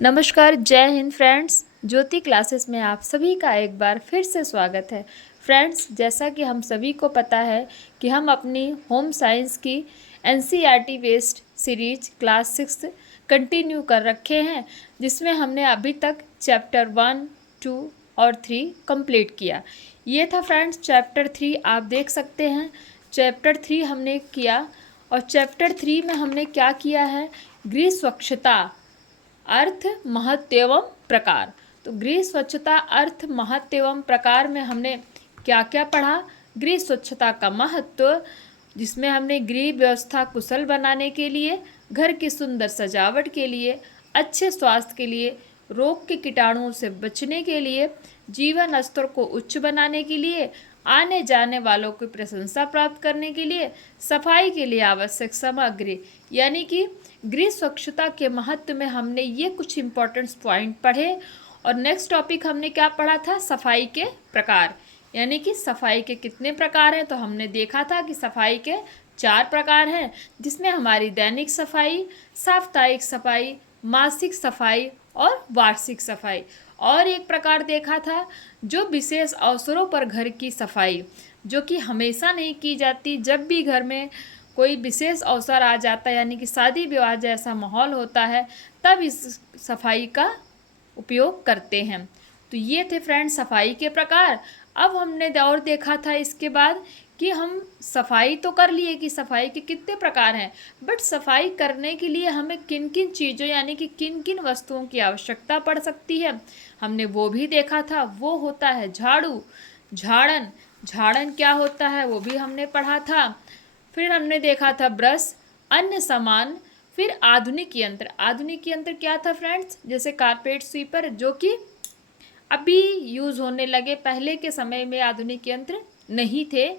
नमस्कार, जय हिंद फ्रेंड्स। ज्योति क्लासेस में आप सभी का एक बार फिर से स्वागत है। फ्रेंड्स, जैसा कि हम सभी को पता है कि हम अपनी होम साइंस की NCERT based series class 6 continue कर रखे हैं, जिसमें हमने अभी तक चैप्टर 1, 2 और 3 कंप्लीट किया। ये था फ्रेंड्स चैप्टर 3, आप देख सकते हैं। चैप्टर 3 हमने किया और चैप्टर 3 में हमने क्या किया है, गृह स्वच्छता अर्थ, महत्व एवं प्रकार। तो गृह स्वच्छता अर्थ, महत्व एवं प्रकार में हमने क्या क्या पढ़ा। गृह स्वच्छता का महत्व, जिसमें हमने गृह व्यवस्था कुशल बनाने के लिए, घर की सुंदर सजावट के लिए, अच्छे स्वास्थ्य के लिए, रोग के कीटाणुओं से बचने के लिए, जीवन स्तर को उच्च बनाने के लिए, आने जाने वालों की प्रशंसा प्राप्त करने के लिए, सफाई के लिए आवश्यक सामग्री, यानी कि गृह स्वच्छता के महत्व में हमने ये कुछ इंपॉर्टेंट पॉइंट पढ़े। और नेक्स्ट टॉपिक हमने क्या पढ़ा था, सफाई के प्रकार, यानी कि सफाई के कितने प्रकार हैं। तो हमने देखा था कि सफाई के 4 प्रकार हैं, जिसमें हमारी दैनिक सफाई, साप्ताहिक सफाई, मासिक सफाई और वार्षिक सफाई। और एक प्रकार देखा था जो विशेष अवसरों पर घर की सफाई, जो कि हमेशा नहीं की जाती, जब भी घर में कोई विशेष अवसर आ जाता है, यानी कि शादी विवाह जैसा माहौल होता है, तब इस सफाई का उपयोग करते हैं। तो ये थे फ्रेंड्स सफाई के प्रकार। अब हमने और देखा था इसके बाद कि हम सफाई तो कर लिए कि सफाई के कितने प्रकार हैं, बट सफाई करने के लिए हमें किन किन चीज़ों, यानी कि किन किन वस्तुओं की आवश्यकता पड़ सकती है, हमने वो भी देखा था। वो होता है झाड़ू, झाड़न, झाड़न क्या होता है वो भी हमने पढ़ा था। फिर हमने देखा था ब्रश, अन्य सामान। फिर आधुनिक यंत्र, आधुनिक यंत्र क्या था फ्रेंड्स, जैसे कारपेट स्वीपर, जो कि अभी यूज़ होने लगे, पहले के समय में आधुनिक यंत्र नहीं थे।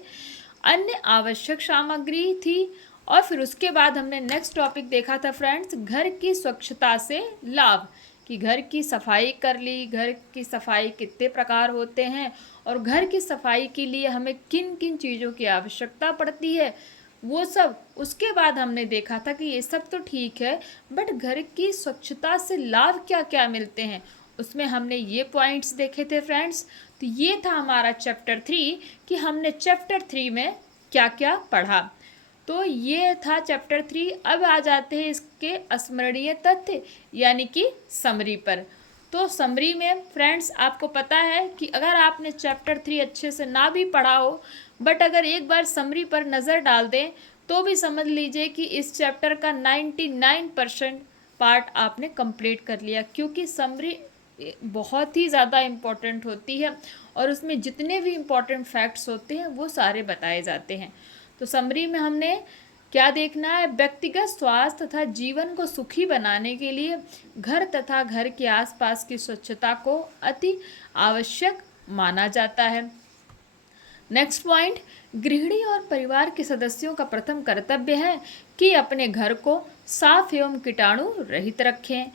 अन्य आवश्यक सामग्री थी। और फिर उसके बाद हमने नेक्स्ट टॉपिक देखा था फ्रेंड्स, घर की स्वच्छता से लाभ, कि घर की सफाई कर ली, घर की सफाई कितने प्रकार होते हैं और घर की सफाई के लिए हमें किन किन चीज़ों की आवश्यकता पड़ती है, वो सब। उसके बाद हमने देखा था कि ये सब तो ठीक है, बट घर की स्वच्छता से लाभ क्या क्या मिलते हैं, उसमें हमने ये पॉइंट्स देखे थे फ्रेंड्स। तो ये था हमारा चैप्टर 3, कि हमने चैप्टर 3 में क्या क्या पढ़ा। तो ये था चैप्टर 3। अब आ जाते हैं इसके स्मरणीय तथ्य, यानी कि समरी पर। तो समरी में फ्रेंड्स आपको पता है कि अगर आपने चैप्टर 3 अच्छे से ना भी पढ़ा हो, बट अगर एक बार समरी पर नज़र डाल दें, तो भी समझ लीजिए कि इस चैप्टर का 99% पार्ट आपने कंप्लीट कर लिया, क्योंकि समरी बहुत ही ज़्यादा इम्पोर्टेंट होती है और उसमें जितने भी इम्पोर्टेंट फैक्ट्स होते हैं वो सारे बताए जाते हैं। तो समरी में हमने क्या देखना है, व्यक्तिगत स्वास्थ्य तथा जीवन को सुखी बनाने के लिए घर तथा घर के आसपास की स्वच्छता को अति आवश्यक माना जाता है। नेक्स्ट पॉइंट, गृहिणी और परिवार के सदस्यों का प्रथम कर्तव्य है कि अपने घर को साफ एवं कीटाणु रहित रखें।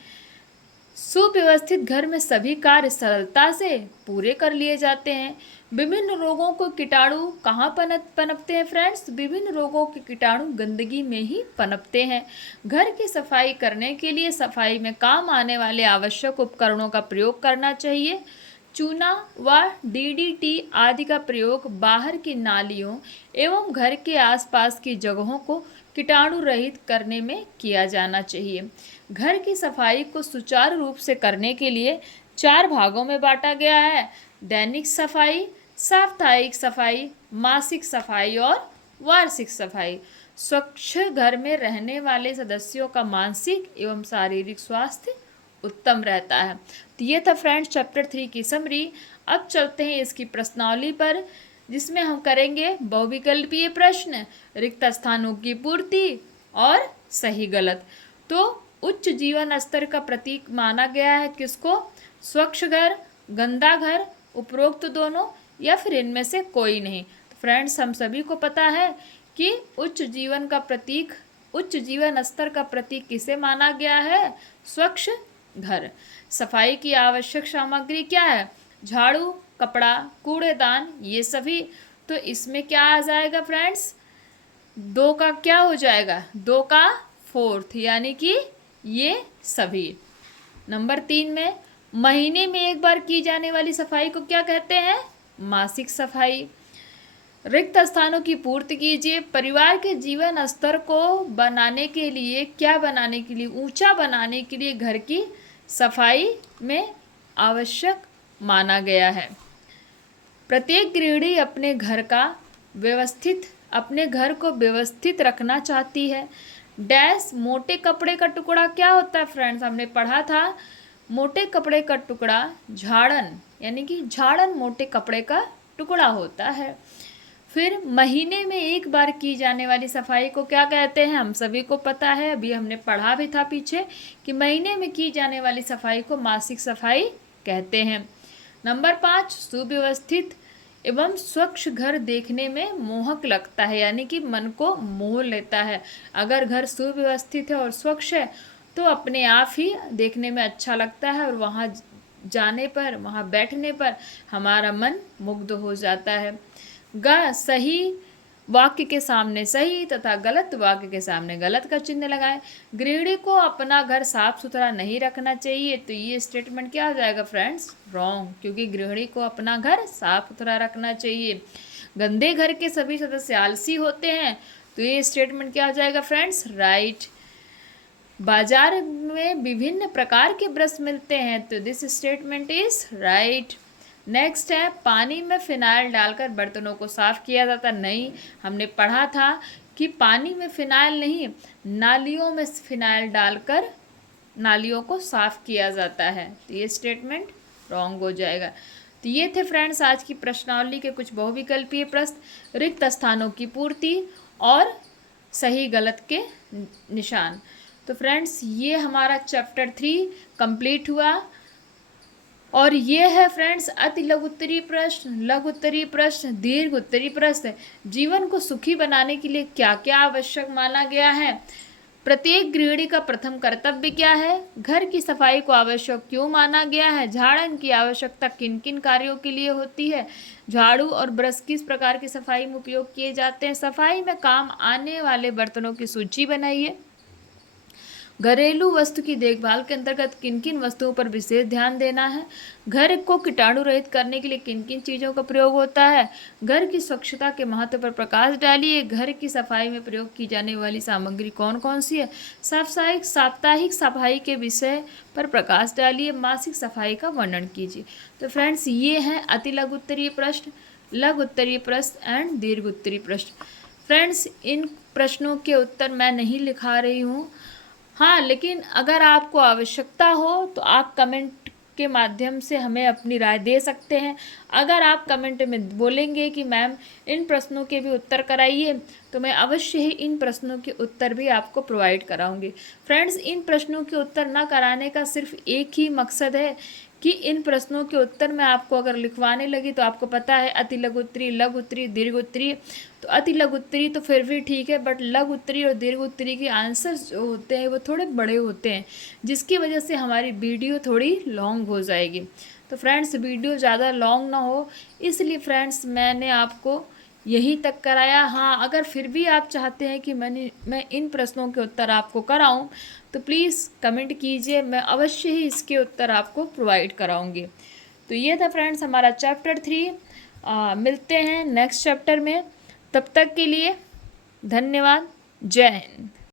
सुव्यवस्थित घर में सभी कार्य सरलता से पूरे कर लिए जाते हैं। विभिन्न रोगों को कीटाणु कहाँ पनपते हैं फ्रेंड्स, विभिन्न रोगों के कीटाणु गंदगी में ही पनपते हैं। घर की सफाई करने के लिए सफाई में काम आने वाले आवश्यक उपकरणों का प्रयोग करना चाहिए। चूना व डीडीटी आदि का प्रयोग बाहर की नालियों एवं घर के आसपास की जगहों को कीटाणु रहित करने में किया जाना चाहिए। घर की सफाई को सुचारू रूप से करने के लिए 4 भागों में बांटा गया है, दैनिक सफाई, साप्ताहिक सफाई, मासिक सफाई और वार्षिक सफाई। स्वच्छ घर में रहने वाले सदस्यों का मानसिक एवं शारीरिक स्वास्थ्य उत्तम रहता है। तो ये था फ्रेंड्स चैप्टर 3 की समरी। अब चलते हैं इसकी प्रश्नावली पर, जिसमें हम करेंगे बहुविकल्पीय प्रश्न, रिक्त स्थानों की पूर्ति और सही गलत। तो उच्च जीवन स्तर का प्रतीक माना गया है किसको, स्वच्छ घर, गंदा घर, उपरोक्त दोनों, या फिर इनमें से कोई नहीं। तो फ्रेंड्स हम सभी को पता है कि उच्च जीवन स्तर का प्रतीक किसे माना गया है, स्वच्छ घर। सफाई की आवश्यक सामग्री क्या है, झाड़ू, कपड़ा, कूड़ेदान, ये सभी। तो इसमें क्या आ जाएगा फ्रेंड्स, 2 का क्या हो जाएगा, 2 का 4th, यानी कि ये सभी। नंबर 3 में महीने में एक बार की जाने वाली सफाई को क्या कहते हैं? मासिक सफाई। रिक्त स्थानों की पूर्ति कीजिए। परिवार के जीवन स्तर को बनाने के लिए, क्या बनाने के लिए? ऊंचा बनाने के लिए घर की सफाई में आवश्यक माना गया है। प्रत्येक गृहिणी अपने घर को व्यवस्थित रखना चाहती है। डैश मोटे कपड़े का टुकड़ा क्या होता है फ्रेंड्स? हमने पढ़ा था मोटे कपड़े का टुकड़ा झाड़न, यानी कि झाड़न मोटे कपड़े का टुकड़ा होता है। फिर महीने में एक बार की जाने वाली सफाई को क्या कहते हैं? हम सभी को पता है, अभी हमने पढ़ा भी था पीछे कि महीने में की जाने वाली सफाई को मासिक सफाई कहते हैं। नंबर 5, सुव्यवस्थित एवं स्वच्छ घर देखने में मोहक लगता है, यानी कि मन को मोह लेता है। अगर घर सुव्यवस्थित है और स्वच्छ है तो अपने आप ही देखने में अच्छा लगता है और वहाँ जाने पर, वहाँ बैठने पर हमारा मन मुग्ध हो जाता है। सही वाक्य के सामने सही तथा गलत वाक्य के सामने गलत का चिन्ह लगाएं। गृहिणी को अपना घर साफ सुथरा नहीं रखना चाहिए, तो ये स्टेटमेंट क्या हो जाएगा फ्रेंड्स? रॉन्ग, क्योंकि गृहिणी को अपना घर साफ सुथरा रखना चाहिए। गंदे घर के सभी सदस्य आलसी होते हैं, तो ये स्टेटमेंट क्या हो जाएगा फ्रेंड्स? राइट। बाजार में विभिन्न प्रकार के ब्रश मिलते हैं, तो this statement is right. Next है, पानी में फिनाइल डालकर बर्तनों को साफ किया जाता नहीं। हमने पढ़ा था कि पानी में फिनाइल नहीं, नालियों में फिनाइल डालकर नालियों को साफ किया जाता है, तो ये स्टेटमेंट रॉन्ग हो जाएगा। तो ये थे फ्रेंड्स आज की प्रश्नावली के कुछ बहुविकल्पीय प्रश्न, रिक्त स्थानों की पूर्ति और सही गलत के निशान। तो फ्रेंड्स ये हमारा चैप्टर 3 कंप्लीट हुआ। और ये है फ्रेंड्स अति लघु उत्तरीय प्रश्न, लघु उत्तरीय प्रश्न, दीर्घ उत्तरीय प्रश्न। जीवन को सुखी बनाने के लिए क्या क्या आवश्यक माना गया है? प्रत्येक गृहिणी का प्रथम कर्तव्य क्या है? घर की सफाई को आवश्यक क्यों माना गया है? झाड़न की आवश्यकता किन किन कार्यों के लिए होती है? झाड़ू और ब्रश किस प्रकार की सफाई में उपयोग किए जाते हैं? सफाई में काम आने वाले बर्तनों की सूची बनाइए। घरेलू वस्तु की देखभाल के अंतर्गत किन किन वस्तुओं पर विशेष ध्यान देना है? घर को कीटाणु रहित करने के लिए किन किन चीज़ों का प्रयोग होता है? घर की स्वच्छता के महत्व पर प्रकाश डालिए। घर की सफाई में प्रयोग की जाने वाली सामग्री कौन कौन सी है? साप्ताहिक सफाई के विषय पर प्रकाश डालिए। मासिक सफाई का वर्णन कीजिए। तो फ्रेंड्स ये हैं अति लघु उत्तरीय प्रश्न, लघु उत्तरीय प्रश्न एंड दीर्घ उत्तरीय प्रश्न। फ्रेंड्स इन प्रश्नों के उत्तर मैं नहीं लिखा रही हूँ, हाँ, लेकिन अगर आपको आवश्यकता हो तो आप कमेंट के माध्यम से हमें अपनी राय दे सकते हैं। अगर आप कमेंट में बोलेंगे कि मैम इन प्रश्नों के भी उत्तर कराइए, तो मैं अवश्य ही इन प्रश्नों के उत्तर भी आपको प्रोवाइड कराऊंगी। फ्रेंड्स इन प्रश्नों के उत्तर ना कराने का सिर्फ एक ही मकसद है कि इन प्रश्नों के उत्तर मैं आपको अगर लिखवाने लगी तो आपको पता है अति लघु उत्तरीय, लघु उत्तरीय, दीर्घ उत्तरीय। तो अति लघु उत्तरीय तो फिर भी ठीक है, बट लघु उत्तरीय और दीर्घ उत्तरीय के आंसर्स जो होते हैं वो थोड़े बड़े होते हैं, जिसकी वजह से हमारी वीडियो थोड़ी लॉन्ग हो जाएगी। तो फ्रेंड्स वीडियो ज़्यादा लॉन्ग ना हो, इसलिए फ्रेंड्स मैंने आपको यहीं तक कराया। हाँ, अगर फिर भी आप चाहते हैं कि मैं इन प्रश्नों के उत्तर आपको कराऊं, तो प्लीज़ कमेंट कीजिए, मैं अवश्य ही इसके उत्तर आपको प्रोवाइड कराऊंगी। तो ये था फ्रेंड्स हमारा चैप्टर 3। मिलते हैं नेक्स्ट चैप्टर में, तब तक के लिए धन्यवाद। जय हिंद।